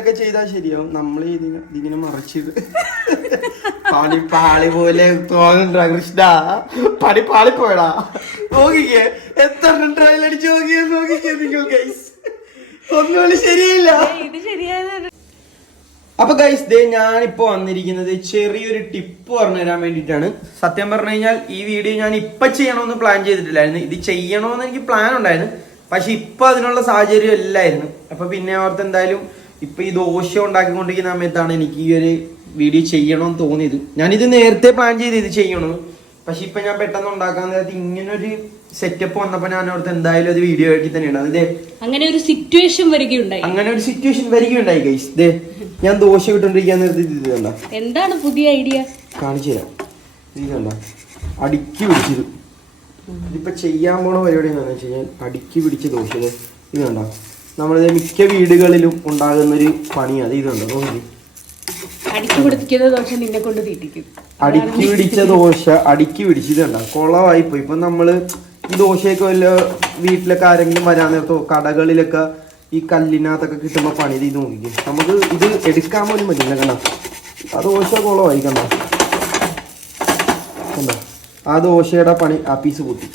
ഒക്കെ ചെയ്താൽ ശരിയാവും. നമ്മൾ ഇതിങ്ങനെ മറിച്ചത് പാളി പാളി പോലെ തോന്നണ്ടാ കൃഷ്ണ? പണി പാളി പോയടാ നോക്കിക്കേ. എത്ര ട്രയൽ അടിച്ച് നോക്കിയേ നോക്കിക്കേ നിങ്ങൾ ഗൈസ് ഒന്നും ശരിയല്ല അപ്പൊ ഗൈസ് ദേ ഞാനിപ്പോ വന്നിരിക്കുന്നത് ചെറിയൊരു ടിപ്പ് പറഞ്ഞു തരാൻ വേണ്ടിയിട്ടാണ്. സത്യം പറഞ്ഞു കഴിഞ്ഞാൽ ഈ വീഡിയോ ഞാൻ ഇപ്പൊ ചെയ്യണമെന്ന് പ്ലാൻ ചെയ്തിട്ടില്ലായിരുന്നു. ഇത് ചെയ്യണമെന്ന് എനിക്ക് പ്ലാൻ ഉണ്ടായിരുന്നു. പക്ഷെ ഇപ്പൊ അതിനുള്ള സാഹചര്യം ഇല്ലായിരുന്നു. അപ്പൊ പിന്നെ ഓർത്ത് എന്തായാലും ഇപ്പൊ ഈ ദോശ ഉണ്ടാക്കിക്കൊണ്ടിരിക്കുന്ന സമയത്താണ് എനിക്ക് ഈ ഒരു വീഡിയോ ചെയ്യണമെന്ന് തോന്നിയത്. ഞാനിത് നേരത്തെ പ്ലാൻ ചെയ്ത് ഇത് ചെയ്യണം. പക്ഷെ ഇപ്പൊ ഞാൻ പെട്ടെന്ന് ഉണ്ടാക്കാൻ നേരത്ത് ഇങ്ങനൊരു സെറ്റപ്പ് വന്നപ്പോ ഞാൻ അവിടുത്തെ എന്തായാലും ഒരു വീഡിയോ ആക്കി തന്നെയാണ്. അതെ അങ്ങനെ ഒരു സിറ്റുവേഷൻ വരികയുണ്ടായി അങ്ങനെ ഒരു സിറ്റുവേഷൻ വരികയുണ്ടായി ഗൈസ് ദേ ഞാൻ ദോശ വിട്ടോണ്ടിരിക്കാൻ നേരത്തെ ഇത് കണ്ട. എന്താണ് പുതിയ ഐഡിയ കാണിച്ചു തരാം. ഇത് കണ്ട. അടുക്കി പിടിച്ചത് ഇതിപ്പോ ചെയ്യാൻ പോണ പരിപാടി എന്താണെന്ന് വെച്ച് കഴിഞ്ഞാൽ അടുക്കി പിടിച്ച ദോശ ഇത് കണ്ട. നമ്മളിത് മിക്ക വീടുകളിലും ഉണ്ടാകുന്ന ഒരു പണിയാണ് ഇത് കണ്ടോ നോക്കി അടിച്ചു പിടിക്കുന്ന ദോശ നിന്നെ കൊണ്ട് തീറ്റിക്കും. അടുക്കി പിടിച്ച ദോശ അടുക്കി പിടിച്ച് ഇത് കണ്ട കുളമായി പോയി ഇപ്പൊ നമ്മൾ ഈ ദോശയൊക്കെ വല്ല വീട്ടിലൊക്കെ ആരെങ്കിലും വരാൻ നേരത്തോ കടകളിലൊക്കെ ഈ കല്ലിനകത്തൊക്കെ കിട്ടുമ്പോ പണി ചെയ്ത് നോക്കിക്കും. നമുക്ക് ഇത് എടുക്കാൻ പോലും പറ്റില്ല കണ്ട? ആ ദോശ കുളമായി കണ്ട? കണ്ടോ? ആ ദോശയുടെ പണി ആ പീസ് പൊട്ടി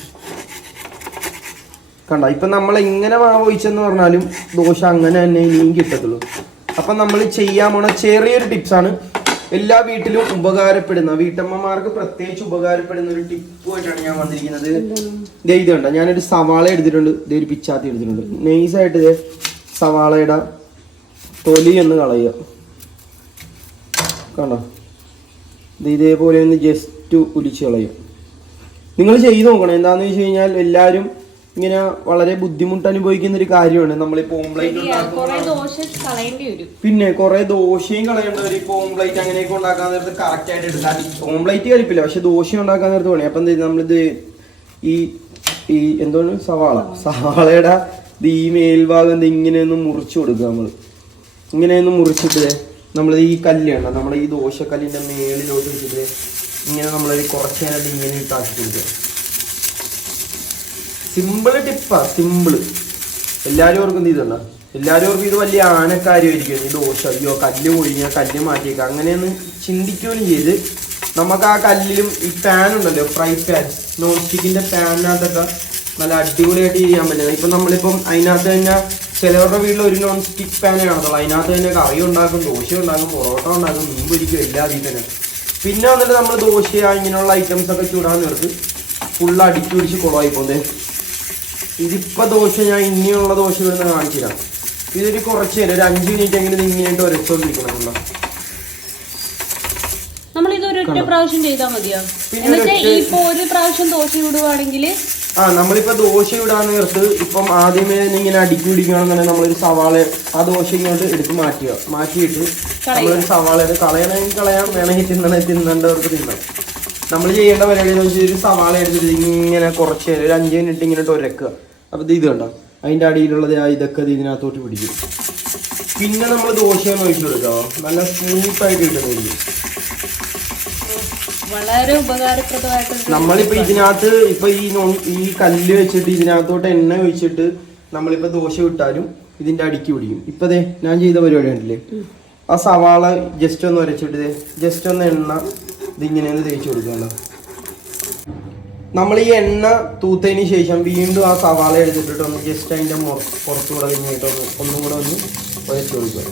കണ്ട ഇപ്പൊ നമ്മൾ ഇങ്ങനെ മാവ് ഒഴിച്ചെന്ന് പറഞ്ഞാലും ദോശ അങ്ങനെ തന്നെ ഇനിയും കിട്ടത്തുള്ളൂ. അപ്പൊ നമ്മൾ ചെയ്യാൻ പോണ ചെറിയൊരു ടിപ്സാണ് എല്ലാ വീട്ടിലും ഉപകാരപ്പെടുന്ന വീട്ടമ്മമാർക്ക് പ്രത്യേകിച്ച് ഉപകാരപ്പെടുന്ന ഒരു ടിപ്പുമായിട്ടാണ് ഞാൻ വന്നിരിക്കുന്നത്. ദേ ഇത് കണ്ട ഞാനൊരു സവാള എടുത്തിട്ടുണ്ട്. ദേ ഒരു പിച്ചാത്തി എടുത്തിട്ടുണ്ട്. നൈസായിട്ട് ദേ സവാളയുടെ തൊലി ഒന്ന് കളയുക. കണ്ടോ? ഇത് ഇതേപോലെ ഒന്ന് ജസ്റ്റ് ഉലിച്ച് കളയും നിങ്ങൾ ചെയ്ത് നോക്കണം. എന്താണെന്ന് വെച്ച് കഴിഞ്ഞാൽ എല്ലാവരും ഇങ്ങനെ വളരെ ബുദ്ധിമുട്ട് അനുഭവിക്കുന്ന ഒരു കാര്യമാണ്. ഓംപ്ലേറ്റ് ദോശ കളയേണ്ടി വരും. പിന്നെ കുറെ ദോശയും കളയേണ്ടവർ ഇപ്പൊ ഓംപ്ലേറ്റ് അങ്ങനെയൊക്കെ ഉണ്ടാക്കാൻ നേരത്ത് കറക്റ്റ് ആയിട്ട് എടുത്താൽ ഓംപ്ലേറ്റ് കളിപ്പില്ല പക്ഷെ ദോശ ഉണ്ടാക്കാൻ നേരത്ത് വേണേ അപ്പൊ എന്താ? നമ്മളിത് ഈ ഈ എന്താണ് സവാള? സവാളയുടെ ഇത് ഈ മേൽഭാഗം ഇത് ഇങ്ങനെ ഒന്ന് മുറിച്ചു കൊടുക്കുക നമ്മൾ ഇങ്ങനെ ഒന്ന് മുറിച്ചിട്ട് നമ്മൾ ഈ കല്ലാണ് നമ്മൾ നമ്മുടെ ഈ ദോശക്കല്ലിന്റെ മേളിലോട്ട് വെച്ചിട്ട് ഇങ്ങനെ നമ്മളൊരു കുറച്ച് നേരം ഇങ്ങനെ ഇട്ടാക്കി കൊടുക്കുക. സിമ്പിൾ ടിപ്പാ സിമ്പിൾ. എല്ലാവരും ഓർക്കും ഇതുണ്ട? എല്ലാവരും ഓർക്കും ഇത് വലിയ ആനക്കാര്യമായിരിക്കും ഈ ദോശ അയ്യോ കല്ല് പൊഴിഞ്ഞാൽ കല്ല് മാറ്റിയേക്കുക അങ്ങനെയൊന്നും ചിന്തിക്കുകയും ചെയ്ത് നമുക്ക് ആ കല്ലിലും ഈ പാൻ ഉണ്ടല്ലോ ഫ്രൈ പാൻ നോൺ സ്റ്റിക്കിന്റെ പാനിനകത്തൊക്കെ നല്ല അടിപൊളിയായിട്ട് ചെയ്യാൻ പറ്റുന്നത്. ഇപ്പം നമ്മളിപ്പം അതിനകത്ത് തന്നെ ചിലവരുടെ വീട്ടിൽ ഒരു നോൺ സ്റ്റിക്ക് പാനേ കാണത്തുള്ളൂ. അതിനകത്ത് തന്നെ കറി ഉണ്ടാക്കും ദോശ ഉണ്ടാക്കും പൊറോട്ട ഉണ്ടാക്കും മീൻ പൊരിക്കും എല്ലാ അതിൽ തന്നെ. പിന്നെ വന്നിട്ട് നമ്മൾ ദോശ ഇങ്ങനെയുള്ള ഐറ്റംസ് ഒക്കെ ചൂടാൻ നിർത്തി. ഫുള്ള് അടിച്ചു പിടിച്ച് കുളമായി പോകുന്നത് ഇതിപ്പോ ദോശ ഞാൻ ഇനിയുള്ള ദോശ ഇവിടുന്ന് കാണിച്ചില്ല തരാം ഇതൊരു കുറച്ച് നേരം ഒരു അഞ്ച് മിനിറ്റ് എങ്കിലും ഇങ്ങനെയായിട്ട് ഒരച്ചോണ്ടിരിക്കണം നമ്മൾ ഇത് പ്രാവശ്യം ചെയ്താൽ മതിയോ? പിന്നെ എന്നുവെച്ചാൽ ഒരൊറ്റ- ഇപ്പൊ ഒരു പ്രാവശ്യം ദോശ ഇടുവാണെങ്കിൽ ആ നമ്മളിപ്പോ ദോശ ഇടാൻ നേരത്ത് ഇപ്പം ആദ്യമേ ഇങ്ങനെ അടിക്കി പിടിക്കുകയാണെന്നുണ്ടെങ്കിൽ നമ്മളൊരു സവാള ആ ദോശ ഇങ്ങോട്ട് എടുത്ത് മാറ്റുക. മാറ്റിയിട്ട് നമ്മളൊരു സവാള കളയണമെങ്കിൽ കളയാം വേണമെങ്കിൽ തിന്നണേ തിന്നേണ്ടവർക്ക് തിന്നാം നമ്മൾ ചെയ്യേണ്ട പരിപാടി എന്ന് വെച്ചാൽ ഒരു സവാള എടുത്തിട്ട് ഇങ്ങനെ കുറച്ച് നേരം ഒരു അഞ്ച് മിനിറ്റ് ഇങ്ങനെ ഇട്ട് ഉരക്കുക അപ്പൊ ഇത് കണ്ടോ? അതിന്റെ അടിയിലുള്ളത് ആ ഇതൊക്കെ ഇത് ഇതിനകത്തോട്ട് പിടിക്കും. പിന്നെ നമ്മൾ ദോശയാണ് ഒഴിച്ചു കൊടുക്കാം നല്ല സ്മൂത്ത് ആയിട്ട് കിട്ടുന്നില്ല വളരെ ഉപകാരപ്രദമായിട്ട് നമ്മളിപ്പോൾ ഇതിനകത്ത് ഇപ്പൊ ഈ ഈ കല്ല് വെച്ചിട്ട് ഇതിനകത്തോട്ട് എണ്ണ ഒഴിച്ചിട്ട് നമ്മളിപ്പോൾ ദോശ വിട്ടാലും ഇതിന്റെ അടിക്ക് പിടിക്കും. ഇപ്പം ദേ ഞാൻ ചെയ്ത പരിപാടി ഉണ്ടല്ലേ ആ സവാള ജസ്റ്റ് ഒന്ന് ഉരച്ചിട്ട് ജസ്റ്റ് ഒന്ന് എണ്ണ ഇതിങ്ങനെ തേച്ച് കൊടുക്കണ്ട നമ്മൾ ഈ എണ്ണ തൂത്തതിന് ശേഷം വീണ്ടും ആ സവാള എടുത്തിട്ട് ഒന്ന് ജസ്റ്റ് അതിന്റെ പുറത്തുകൂടെ കഴിഞ്ഞിട്ട് ഒന്ന് ഒന്നും കൂടെ ഒന്ന് ഒരച്ചു കൊടുക്കുക.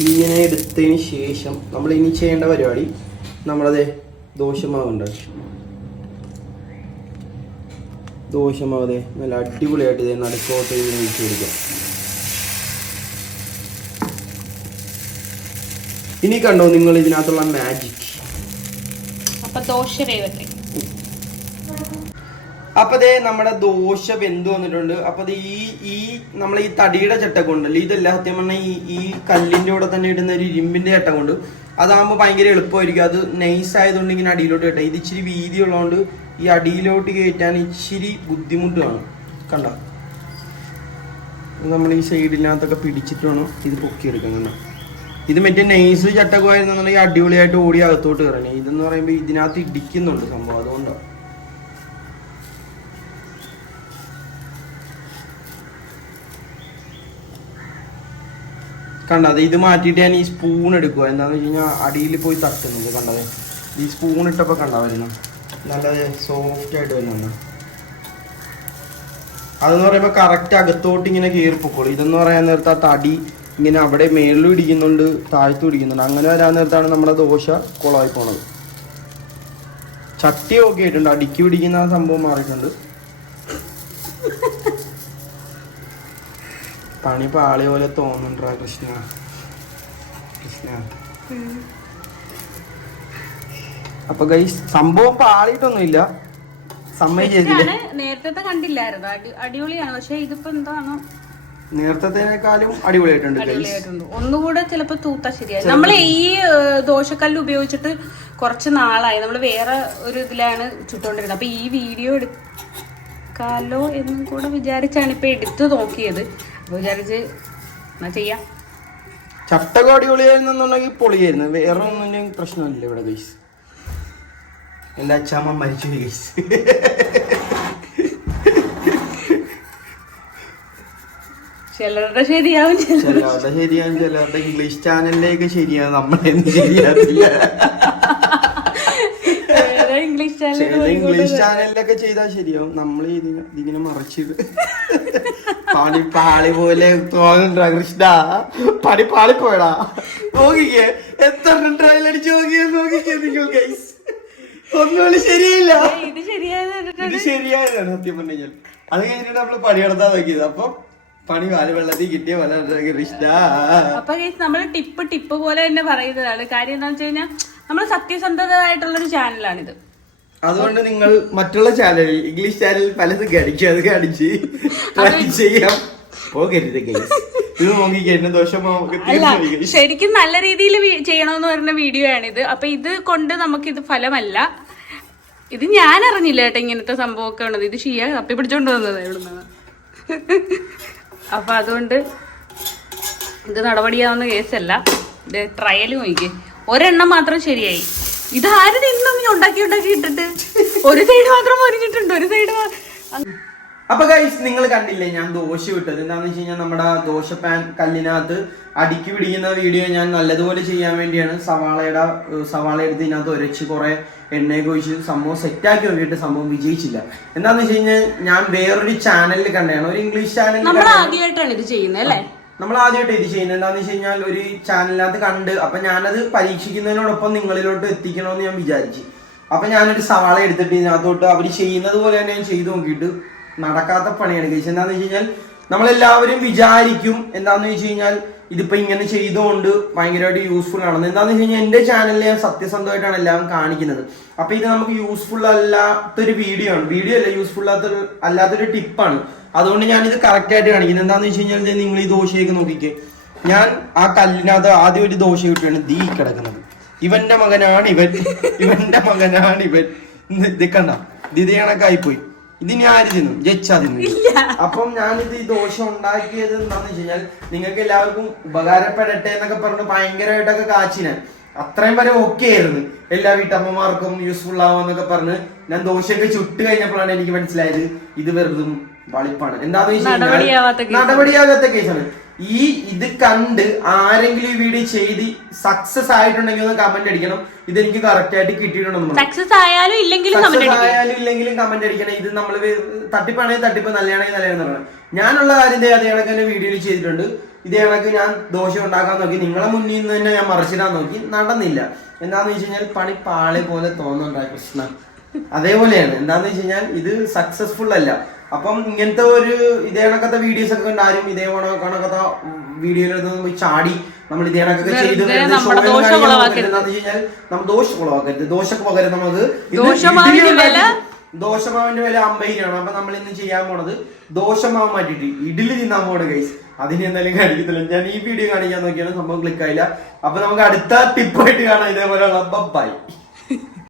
ഇങ്ങനെ എടുത്തതിന് ശേഷം നമ്മൾ ഇനി ചെയ്യേണ്ട പരിപാടി നമ്മളതെ ദോശമാവ് ദേ നല്ല അടിപൊളിയായിട്ട് ഇതേ നടുക്കോട്ട് ഇങ്ങനെ വിളിച്ചു കൊടുക്കുക. ഇനി കണ്ടോ നിങ്ങൾ ഇതിനകത്തുള്ള മാജിക് അപ്പൊ ദോശ വേവട്ടെ. അപ്പൊ ദേ നമ്മുടെ ദോശ വെന്ത് വന്നിട്ടുണ്ട്. അപ്പൊ ഈ ഈ നമ്മൾ ഈ തടിയുടെ ചട്ടകം ഉണ്ടല്ലോ ഇതല്ല സത്യം പറഞ്ഞാൽ ഈ ഈ കല്ലിന്റെ കൂടെ തന്നെ ഇടുന്ന ഒരു ഇരുമ്പിന്റെ ചട്ടകം കൊണ്ട് അതാകുമ്പോൾ ഭയങ്കര എളുപ്പമായിരിക്കും. അത് നൈസ് ആയതുകൊണ്ട് ഇങ്ങനെ അടിയിലോട്ട് കയറ്റാം ഇത് ഇച്ചിരി വീതി ഉള്ളതുകൊണ്ട് ഈ അടിയിലോട്ട് കയറ്റാൻ ഇച്ചിരി ബുദ്ധിമുട്ടാണ് കണ്ടോ? കണ്ട നമ്മൾ ഈ സൈഡിനകത്തൊക്കെ പിടിച്ചിട്ട് വേണം ഇത് പൊക്കിയെടുക്കാൻ. കണ്ടോ? ഇത് മറ്റേ നൈസ് ചട്ടക്കുമായിരുന്നുണ്ടെങ്കിൽ അടിപൊളിയായിട്ട് ഓടി അകത്തോട്ട് കയറണേ ഇതെന്ന് പറയുമ്പോൾ ഇതിനകത്ത് ഇടിക്കുന്നുണ്ട് സംഭവം. അതുകൊണ്ടാണ് കണ്ടത് ഇത് മാറ്റിയിട്ട് ഞാൻ ഈ സ്പൂൺ എടുക്കുക എന്താണെന്ന് വെച്ച് കഴിഞ്ഞാൽ അടിയിൽ പോയി തട്ടുന്നത് കണ്ടത് ഈ സ്പൂൺ ഇട്ടപ്പോൾ കണ്ടാ വരുന്നു? നല്ലത് സോഫ്റ്റ് ആയിട്ട് വരുന്നുണ്ട്. അതെന്ന് പറയുമ്പോൾ കറക്റ്റ് അകത്തോട്ട് ഇങ്ങനെ കയറി ഇതെന്ന് പറയാൻ നേരത്തെ ആ തടി ഇങ്ങനെ അവിടെ മേളിലും ഇടിക്കുന്നുണ്ട് താഴത്തും ഇടിക്കുന്നുണ്ട്. അങ്ങനെ വരാൻ നേരത്താണ് നമ്മുടെ ദോശ കുളമായി പോണത്. ചട്ടി ഒക്കെ ആയിട്ടുണ്ട്. അടിക്ക് പിടിക്കുന്ന സംഭവം മാറിയിട്ടുണ്ട്. പണി പാളി പോലെ തോന്നുന്നുണ്ടാ കൃഷ്ണ. കൃഷ്ണ. അപ്പൊ കൈ സംഭവം പാളിയിട്ടൊന്നുമില്ല. സമ്മതിച്ചില്ല നേരത്തെ കണ്ടില്ലായിരുന്നു. അടി അടിപൊളിയാണ്. പക്ഷെ ഇതിപ്പോ എന്താണോ നേരത്തേക്കാളും അടിപൊളിയായിട്ടുണ്ട് ഒന്നുകൂടെ ചിലപ്പോ തൂത്ത ശരിയായി. നമ്മൾ ഈ ദോശക്കല്ല് ഉപയോഗിച്ചിട്ട് കുറച്ച് നാളായി. നമ്മൾ വേറെ ഒരു ഇതിലാണ് ചുട്ടുകൊണ്ടിരുന്നത് അപ്പൊ ഈ വീഡിയോ എടുക്കാലോ എന്നും കൂടെ വിചാരിച്ചാണ് ഇപ്പൊ എടുത്തു നോക്കിയത്. അപ്പൊ വിചാരിച്ച് എന്നാ ചെയ്യാം. ചട്ടകം അടിപൊളിയായിരുന്നുണ്ടെങ്കിൽ പൊളിയായിരുന്നു. വേറെ ഒന്നും പ്രശ്നമില്ല ഇവിടെ ഗൈസ് എന്റെ അച്ഛാമ്മ മരിച്ചു ഗൈസ് ചിലരുടെ ശരിയാവും ചിലരുടെ ശരിയാവും ചിലരുടെ ഇംഗ്ലീഷ് ചാനലിലേക്ക് ശരിയാവും. നമ്മളെ ശരിയാവില്ല. ഇംഗ്ലീഷ് ചാനൽ ചില ഇംഗ്ലീഷ് ചാനലിലൊക്കെ ചെയ്താൽ ശരിയാവും. നമ്മൾ ഇതിങ്ങനെ മറിച്ചിട്ട് പണി പാളി പോലെ കൃഷ്ണ? പണി പാളി പോയടാ. നോക്കിക്കേ. എത്ര ട്രയൽ അടിച്ച് നോക്കിയേ നോക്കിക്കേ നിങ്ങൾ ഗൈസ് ഒന്നും ശരിയില്ല ഇത് ശരിയായതാണ് സത്യം പറഞ്ഞു കഴിഞ്ഞാൽ. അത് കഴിഞ്ഞിട്ട് നമ്മൾ പണി നടത്താൻ നോക്കിയത്. അപ്പൊ പണി വെള്ളത്തിൽ കിട്ടിയ അപ്പൊ നമ്മൾ ടിപ്പ് ടിപ്പ് പോലെ തന്നെ പറയുന്നതാണ്. കാര്യം എന്താണെന്ന് വെച്ച് കഴിഞ്ഞാൽ നമ്മൾ സത്യസന്ധതയായിട്ടുള്ള ഒരു ചാനലാണിത് അതുകൊണ്ട് നിങ്ങൾ മറ്റുള്ള ചാനലിൽ ഇംഗ്ലീഷ് ചാനലിൽ പലതും കാണിക്കും അത് കടിച്ച് ട്രൈ ചെയ്യാം. പോകരുത് അല്ല ശരിക്കും നല്ല രീതിയിൽ ചെയ്യണമെന്ന് പറഞ്ഞ വീഡിയോ ആണിത്. അപ്പൊ ഇത് കൊണ്ട് നമുക്ക് ഇത് ഫലമല്ല. ഇത് ഞാൻ അറിഞ്ഞില്ല കേട്ടോ ഇങ്ങനത്തെ സംഭവമൊക്കെ ഉള്ളത്. ഇത് ഷിയ തപ്പി പിടിച്ചോണ്ട് വന്നത് അപ്പൊ അതുകൊണ്ട് ഇത് നടപടിയാവുന്ന കേസല്ല. ഇത് ട്രയൽ നോക്കി ഒരെണ്ണം മാത്രം ശരിയായി. ഇത് ആരും ഇന്നും ഉണ്ടാക്കി ഉണ്ടാക്കി ഇട്ടിട്ട്? ഒരു സൈഡ് മാത്രം പൊരിഞ്ഞിട്ടുണ്ട്. ഒരു സൈഡ് അപ്പൊ ഗൈസ് നിങ്ങൾ കണ്ടില്ലേ ഞാൻ ദോശ വിട്ടത്? എന്താണെന്ന് വെച്ച് കഴിഞ്ഞാൽ നമ്മുടെ ദോശ പാൻ കല്ലിനകത്ത് അടുക്കി പിടിക്കുന്ന വീഡിയോ ഞാൻ നല്ലതുപോലെ ചെയ്യാൻ വേണ്ടിയാണ്. സവാളയുടെ സവാള എടുത്ത് ഇതിനകത്ത് ഒരച്ച് കുറെ എണ്ണയൊക്കെ ഒഴിച്ച് സംഭവം സെറ്റാക്കി നോക്കിയിട്ട് സംഭവം വിജയിച്ചില്ല. എന്താന്ന് വെച്ച് കഴിഞ്ഞാൽ ഞാൻ വേറൊരു ചാനലിൽ കണ്ടതാണ്. ഒരു ഇംഗ്ലീഷ് ചാനലിൽ നമ്മൾ ആദ്യമായിട്ടാണ് ഇത് ചെയ്യുന്നത് അല്ലേ? നമ്മൾ ആദ്യമായിട്ട് ഇത് ചെയ്യുന്നത്. എന്താണെന്ന് വെച്ച് കഴിഞ്ഞാൽ ഒരു ചാനലിനകത്ത് കണ്ട് അപ്പൊ ഞാനത് പരീക്ഷിക്കുന്നതിനോടൊപ്പം നിങ്ങളിലോട്ട് എത്തിക്കണമെന്ന് ഞാൻ വിചാരിച്ചു. അപ്പൊ ഞാനൊരു സവാള എടുത്തിട്ട് ഇതിനകത്തോട്ട് അവർ ചെയ്യുന്നത് പോലെ തന്നെ ഞാൻ ചെയ്തു നോക്കിയിട്ട് നടക്കാത്ത പണിയാണ്. കേസ് എന്താന്ന് വെച്ച് കഴിഞ്ഞാൽ നമ്മളെല്ലാവരും വിചാരിക്കും എന്താന്ന് വെച്ച് കഴിഞ്ഞാൽ ഇതിപ്പോ ഇങ്ങനെ ചെയ്തുകൊണ്ട് ഭയങ്കരമായിട്ട് യൂസ്ഫുൾ ആണെന്ന്. എന്താന്ന് വെച്ച് കഴിഞ്ഞാൽ എന്റെ ചാനലിൽ ഞാൻ സത്യസന്ധമായിട്ടാണ് എല്ലാം കാണിക്കുന്നത്. അപ്പൊ ഇത് നമുക്ക് യൂസ്ഫുൾ അല്ലാത്തൊരു വീഡിയോ ആണ്. വീഡിയോ അല്ല യൂസ്ഫുൾ അല്ലാത്തൊരു അല്ലാത്തൊരു ടിപ്പാണ് അതുകൊണ്ട് ഞാൻ ഇത് കറക്റ്റ് ആയിട്ട് കാണിക്കുന്നത് എന്താന്ന് വെച്ച് കഴിഞ്ഞാൽ നിങ്ങൾ ഈ ദോശയൊക്കെ നോക്കിക്കേ. ഞാൻ ആ കല്ലിനകത്ത് ആദ്യം ഒരു ദോശ കിട്ടിയാണ് ദീ കിടക്കുന്നത്. ഇവന്റെ മകനാണ് ഇവൻ. ഇവന്റെ മകനാണ് ഇവൻ. ഇത് കണ്ട? ഇത് കണക്കായി പോയി ഇതിനി ആര് തിന്നു. ജച്ചാ തിന്നു. അപ്പം ഞാനിത് ഈ ദോശ ഉണ്ടാക്കിയത് എന്താന്ന് വെച്ച് കഴിഞ്ഞാൽ നിങ്ങൾക്ക് എല്ലാവർക്കും ഉപകാരപ്പെടട്ടെ എന്നൊക്കെ പറഞ്ഞു ഭയങ്കരമായിട്ടൊക്കെ കാച്ചിനാൻ അത്രയും വരെ ഓക്കെ ആയിരുന്നു. എല്ലാ വീട്ടമ്മമാർക്കും യൂസ്ഫുൾ ആവുമെന്നൊക്കെ പറഞ്ഞ് ഞാൻ ദോശയൊക്കെ ചുട്ട് കഴിഞ്ഞപ്പോഴാണ് എനിക്ക് മനസ്സിലായത് ഇത് വെറുതും വളിപ്പാണ് എന്താന്ന് വെച്ച് നടപടിയാവാത്ത കഴിഞ്ഞാൽ നടപടിയാകാത്ത കേസാണ് ഈ ഇത് കണ്ട് ആരെങ്കിലും ഈ വീഡിയോ ചെയ്ത് സക്സസ് ആയിട്ടുണ്ടെങ്കിൽ ഒന്ന് കമന്റ് അടിക്കണം. ഇതെനിക്ക് കറക്റ്റ് ആയിട്ട് കിട്ടിയിട്ടുണ്ടെന്ന് സക്സസ് ആയാലും ഇല്ലെങ്കിലും സക്സസ് ആയാലും ഇല്ലെങ്കിലും കമന്റ് അടിക്കണം. ഇത് നമ്മൾ തട്ടിപ്പാണെങ്കിൽ തട്ടിപ്പ് നല്ലതാണെങ്കിൽ നല്ലതെന്ന് പറയണം. ഞാനുള്ള കാര്യം അതേ കണക്ക് തന്നെ വീഡിയോയിൽ ചെയ്തിട്ടുണ്ട്. ഇതേ കണക്ക് ഞാൻ ദോഷം ഉണ്ടാക്കാൻ നോക്കി. നിങ്ങളെ മുന്നിൽ നിന്ന് തന്നെ ഞാൻ മറിച്ചിടാൻ നോക്കി. നടന്നില്ല. എന്താന്ന് വെച്ച് കഴിഞ്ഞാൽ പണി പാളെ പോലെ തോന്നുന്നുണ്ടായി കൃഷ്ണ. അതേപോലെയാണ്. എന്താന്ന് വെച്ച് കഴിഞ്ഞാൽ ഇത് സക്സസ്ഫുൾ അല്ല. അപ്പം ഇങ്ങനത്തെ ഒരു ഇതേ കണക്കത്തെ വീഡിയോസ് ഒക്കെ കണ്ട ആരും ഇതേ കണ- കണക്കത്തെ വീഡിയോയിലൊന്നും പോയി ചാടി നമ്മൾ ഇതേ കണക്കൊക്കെ ചെയ്ത് കഴിഞ്ഞാൽ നമ്മൾ ദോശ കുളവാക്കരുത്. ദോശക്ക് പകരം നമുക്ക് ദോശമാവിന്റെ വില? ഉണ്ടാക്കി- രൂപയാണ് അപ്പൊ നമ്മൾ ഇന്ന് ചെയ്യാൻ പോണത് ദോശമാവ് മാറ്റിട്ട് ഇഡ്ഡലി തിന്നാൻ പോണ ഗൈസ് അതിന് എന്തായാലും കാണിക്കത്തില്ല. ഞാൻ ഈ വീഡിയോ കാണിക്കാൻ നോക്കിയാണ് സംഭവം ക്ലിക്ക് ആയില്ല. അപ്പൊ നമുക്ക് അടുത്ത ടിപ്പായിട്ട് കാണാം. ഇതേപോലെയുള്ള. ബൈ